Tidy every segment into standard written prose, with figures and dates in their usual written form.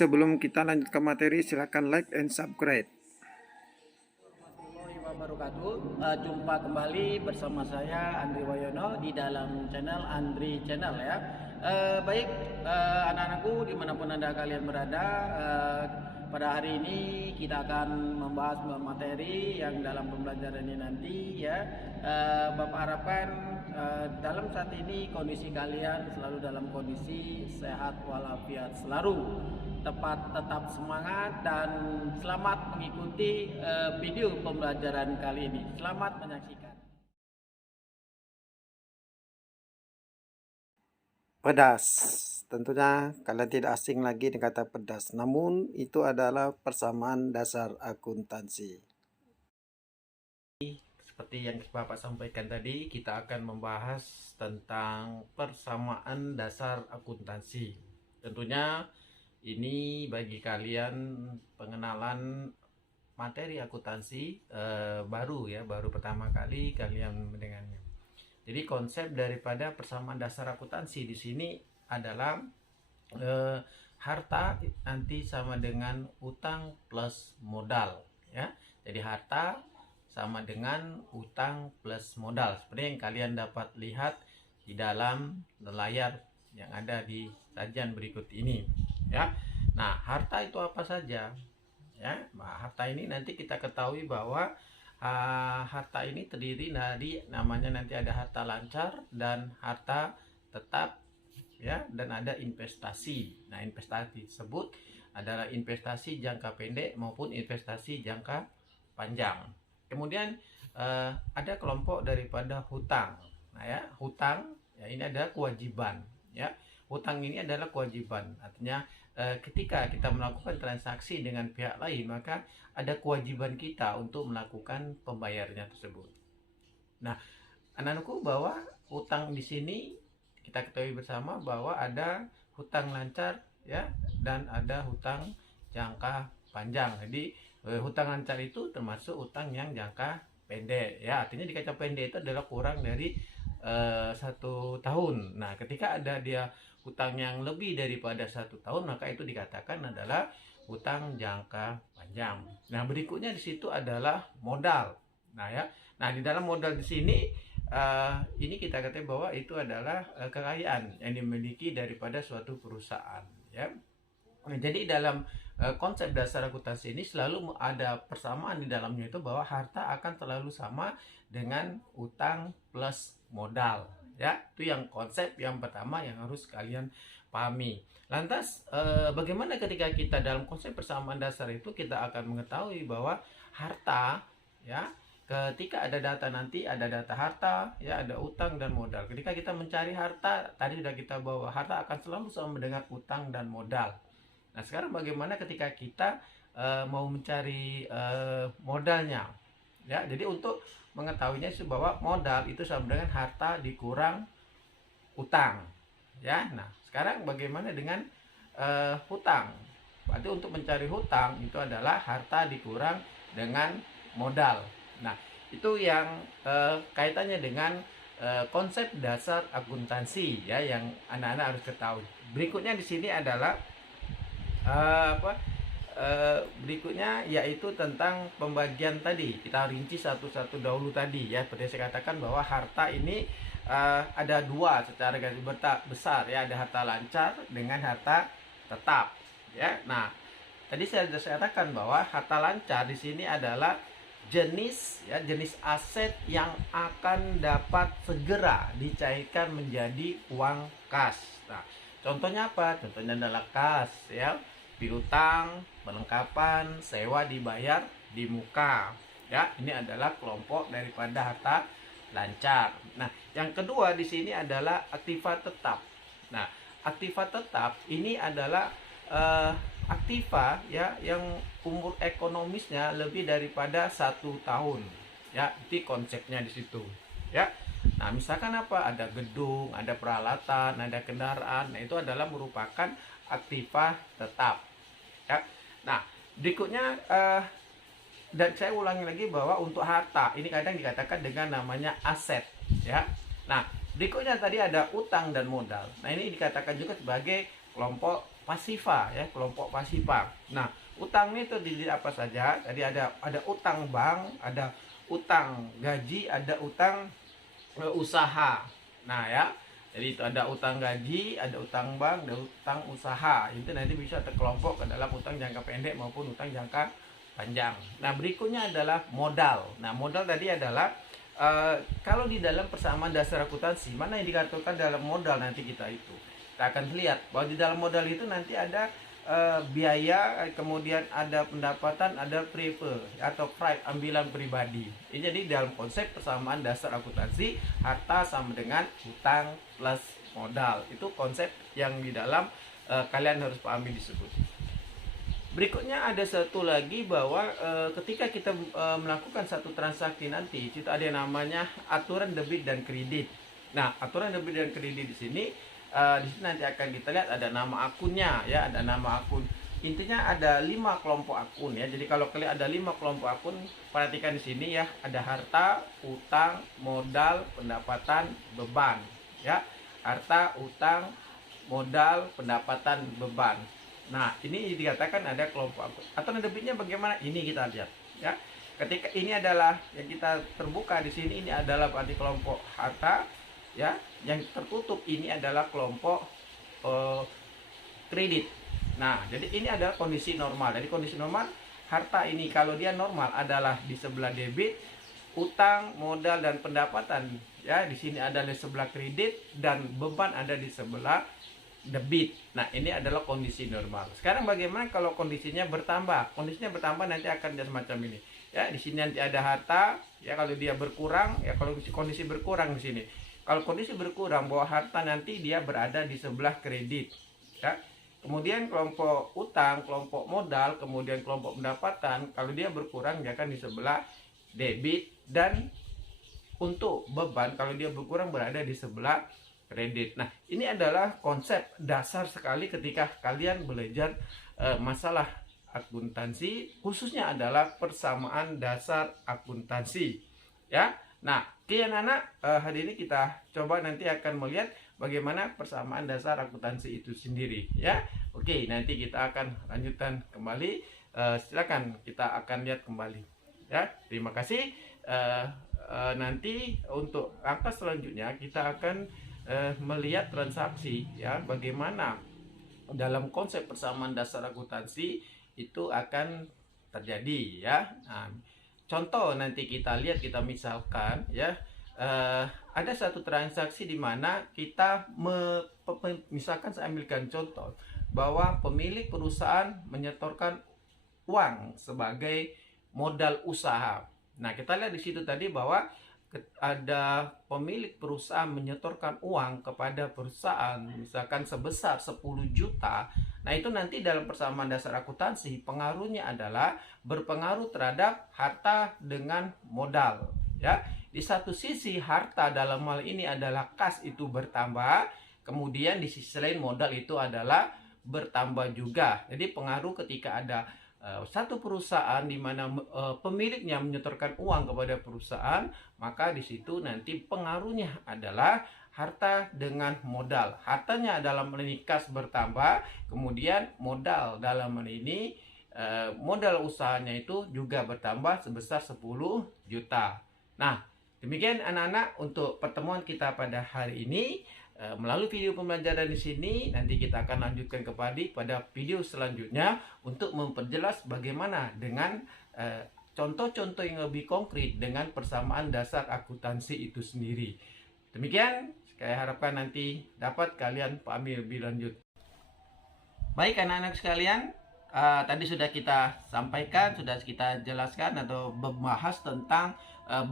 sebelum kita lanjut ke materi, silakan like and subscribe. Warahmatullahi wabarakatuh. Jumpa kembali bersama saya Andri Wayono di dalam channel Andri Channel ya. Baik anak-anakku dimanapun anda kalian berada, pada hari ini kita akan membahas materi yang dalam pembelajaran ini nanti ya. Bapak harapkan dalam saat ini kondisi kalian selalu dalam kondisi sehat walafiat selalu, tetap semangat dan selamat mengikuti video pembelajaran kali ini. Selamat menyaksikan. Pedas. Tentunya kalian tidak asing lagi dengan kata pedas. Namun itu adalah persamaan dasar akuntansi. Seperti yang Bapak sampaikan tadi, kita akan membahas tentang persamaan dasar akuntansi. Tentunya ini bagi kalian pengenalan materi akuntansi baru ya, baru pertama kali kalian mendengarnya. Jadi konsep daripada persamaan dasar akuntansi di sini adalah harta nanti sama dengan utang plus modal ya. Jadi harta sama dengan utang plus modal seperti yang kalian dapat lihat di dalam layar yang ada di sajian berikut ini ya. Nah, harta itu apa saja ya? Nah, harta ini nanti kita ketahui bahwa harta ini terdiri dari namanya nanti ada harta lancar dan harta tetap ya, dan ada investasi. Nah, investasi tersebut adalah investasi jangka pendek maupun investasi jangka panjang. Kemudian ada kelompok daripada hutang. Nah ya, hutang ya, ini adalah kewajiban ya. Hutang ini adalah kewajiban. Artinya ketika kita melakukan transaksi dengan pihak lain, maka ada kewajiban kita untuk melakukan pembayarannya tersebut. Nah, anak-anakku, bahwa hutang di sini kita ketahui bersama bahwa ada hutang lancar ya, dan ada hutang jangka panjang. Jadi hutang lancar itu termasuk hutang yang jangka pendek ya. Artinya di jangka pendek itu adalah kurang dari 1 tahun. Nah, ketika ada dia hutang yang lebih daripada 1 tahun, maka itu dikatakan adalah hutang jangka panjang. Nah, berikutnya di situ adalah modal. Nah ya, nah di dalam modal di sini ini kita katakan bahwa itu adalah kekayaan yang dimiliki daripada suatu perusahaan ya. Nah, jadi dalam konsep dasar akuntansi ini selalu ada persamaan di dalamnya, itu bahwa harta akan selalu sama dengan utang plus modal ya. Itu yang konsep yang pertama yang harus kalian pahami. Lantas bagaimana ketika kita dalam konsep persamaan dasar itu kita akan mengetahui bahwa harta ya, ketika ada data nanti ada data harta ya, ada utang dan modal. Ketika kita mencari harta, tadi sudah kita bawa harta akan selalu sama dengan utang dan modal. Nah, sekarang bagaimana ketika kita mau mencari modalnya ya. Jadi untuk mengetahuinya bahwa modal itu sama dengan harta dikurang utang ya. Nah, sekarang bagaimana dengan hutang? Berarti untuk mencari hutang itu adalah harta dikurang dengan modal. Nah, itu yang kaitannya dengan konsep dasar akuntansi ya, yang anak-anak harus ketahui. Berikutnya di sini adalah berikutnya yaitu tentang pembagian tadi. Kita rinci satu-satu dahulu tadi ya. Seperti saya katakan bahwa harta ini ada dua secara garis besar ya, ada harta lancar dengan harta tetap ya. Nah, tadi saya sudah katakan bahwa harta lancar di sini adalah jenis ya, jenis aset yang akan dapat segera dicairkan menjadi uang kas. Nah, contohnya apa? Contohnya adalah kas ya, piutang, perlengkapan, sewa dibayar di muka ya. Ini adalah kelompok daripada harta lancar. Nah, yang kedua di sini adalah aktiva tetap. Nah, aktiva tetap ini adalah aktiva ya, yang umur ekonomisnya lebih daripada 1 tahun ya. Itu konsepnya di situ ya. Nah, misalkan apa? Ada gedung, ada peralatan, ada kendaraan. Nah, itu adalah merupakan aktiva tetap ya. Nah, berikutnya dan saya ulangi lagi bahwa untuk harta ini kadang dikatakan dengan namanya aset ya. Nah, berikutnya tadi ada utang dan modal. Nah, ini dikatakan juga sebagai kelompok pasifa ya, kelompok pasifa. Nah, utang ini terdiri apa saja? Jadi ada utang bank, ada utang gaji, ada utang usaha. Nah ya, jadi itu ada utang gaji, ada utang bank, ada utang usaha. Itu nanti bisa terkelompok ke dalam utang jangka pendek maupun utang jangka panjang. Nah, berikutnya adalah modal. Nah, modal tadi adalah kalau di dalam persamaan dasar akuntansi, mana yang dikatakan dalam modal nanti kita akan lihat bahwa di dalam modal itu nanti ada biaya, kemudian ada pendapatan, ada prive atau pride, ambilan pribadi. Ini jadi dalam konsep persamaan dasar akuntansi, harta sama dengan hutang plus modal. Itu konsep yang di dalam kalian harus pahami disebut. Berikutnya ada satu lagi bahwa ketika kita melakukan satu transaksi nanti, kita ada yang namanya aturan debit dan kredit. Nah, aturan debit dan kredit di sini nanti akan kita lihat ada nama akunnya ya, ada nama akun. Intinya ada 5 kelompok akun ya. Jadi kalau kalian ada 5 kelompok akun, perhatikan di sini ya, ada harta, utang, modal, pendapatan, beban ya. Harta, utang, modal, pendapatan, beban. Nah, ini dikatakan ada kelompok akun. Aturan debitnya bagaimana? Ini kita lihat ya. Ketika ini adalah yang kita terbuka di sini, ini adalah berarti kelompok harta ya. Yang tertutup ini adalah kelompok kredit. Nah, jadi ini adalah kondisi normal. Jadi kondisi normal harta ini kalau dia normal adalah di sebelah debit, utang, modal dan pendapatan ya. Di sini ada di sebelah kredit dan beban ada di sebelah debit. Nah, ini adalah kondisi normal. Sekarang bagaimana kalau kondisinya bertambah? Kondisinya bertambah nanti akan jadi semacam ini. Ya, di sini nanti ada harta, ya kalau dia berkurang, ya kalau kondisi berkurang di sini. Kalau kondisi berkurang bahwa harta nanti dia berada di sebelah kredit. Ya. Kemudian kelompok utang, kelompok modal, kemudian kelompok pendapatan, kalau dia berkurang dia akan di sebelah debit, dan untuk beban kalau dia berkurang berada di sebelah kredit. Nah, ini adalah konsep dasar sekali ketika kalian belajar masalah akuntansi, khususnya adalah persamaan dasar akuntansi. Ya. Nah, oke anak-anak, hari ini kita coba nanti akan melihat bagaimana persamaan dasar akuntansi itu sendiri. Ya. Oke, nanti kita akan lanjutkan kembali. Silakan kita akan lihat kembali. Ya, terima kasih. Nanti untuk angka selanjutnya kita akan melihat transaksi ya, bagaimana dalam konsep persamaan dasar akuntansi itu akan terjadi ya. Nah, contoh nanti kita lihat, kita misalkan ya, ada satu transaksi di mana kita misalkan saya ambilkan contoh bahwa pemilik perusahaan menyetorkan uang sebagai modal usaha. Nah, kita lihat di situ tadi bahwa ada pemilik perusahaan menyetorkan uang kepada perusahaan misalkan sebesar 10 juta. Nah, itu nanti dalam persamaan dasar akuntansi pengaruhnya adalah berpengaruh terhadap harta dengan modal ya. Di satu sisi harta dalam hal ini adalah kas itu bertambah, kemudian di sisi lain modal itu adalah bertambah juga. Jadi pengaruh ketika ada satu perusahaan di mana pemiliknya menyetorkan uang kepada perusahaan, maka di situ nanti pengaruhnya adalah harta dengan modal. Hartanya dalam hal ini kas bertambah, kemudian modal dalam hal ini modal usahanya itu juga bertambah sebesar 10 juta. Nah, demikian anak-anak untuk pertemuan kita pada hari ini. Melalui video pembelajaran di sini, nanti kita akan lanjutkan pada video selanjutnya untuk memperjelas bagaimana dengan contoh-contoh yang lebih konkret dengan persamaan dasar akuntansi itu sendiri. Demikian, saya harapkan nanti dapat kalian pahami lebih lanjut. Baik anak-anak sekalian, tadi sudah kita sampaikan, sudah kita jelaskan atau membahas tentang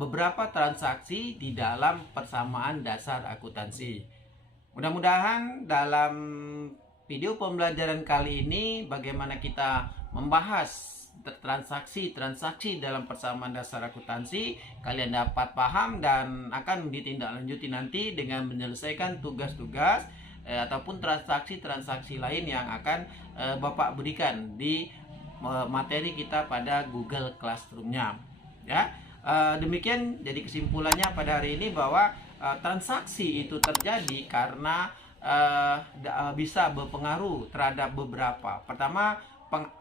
beberapa transaksi di dalam persamaan dasar akuntansi. Mudah-mudahan dalam video pembelajaran kali ini bagaimana kita membahas transaksi dalam persamaan dasar akuntansi, kalian dapat paham dan akan ditindaklanjuti nanti dengan menyelesaikan tugas-tugas ataupun transaksi-transaksi lain yang akan Bapak berikan di materi kita pada Google Classroom-nya. Ya. Demikian jadi kesimpulannya pada hari ini bahwa transaksi itu terjadi karena bisa berpengaruh terhadap beberapa. Pertama,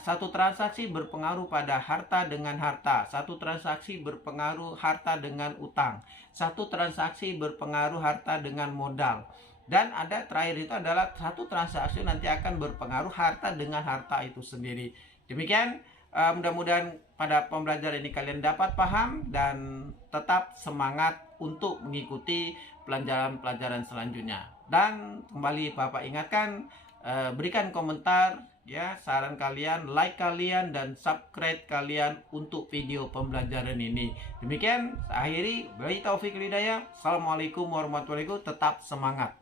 satu transaksi berpengaruh pada harta dengan harta, satu transaksi berpengaruh harta dengan utang, satu transaksi berpengaruh harta dengan modal, dan ada terakhir itu adalah satu transaksi nanti akan berpengaruh harta dengan harta itu sendiri. Demikian, mudah-mudahan pada pembelajaran ini kalian dapat paham dan tetap semangat untuk mengikuti pelajaran-pelajaran selanjutnya. Dan kembali Bapak ingatkan, berikan komentar ya, saran kalian, like kalian, dan subscribe kalian untuk video pembelajaran ini. Demikian, saya akhiri. Wabillahi taufiq wal hidayah. Assalamualaikum warahmatullahi wabarakatuh. Tetap semangat.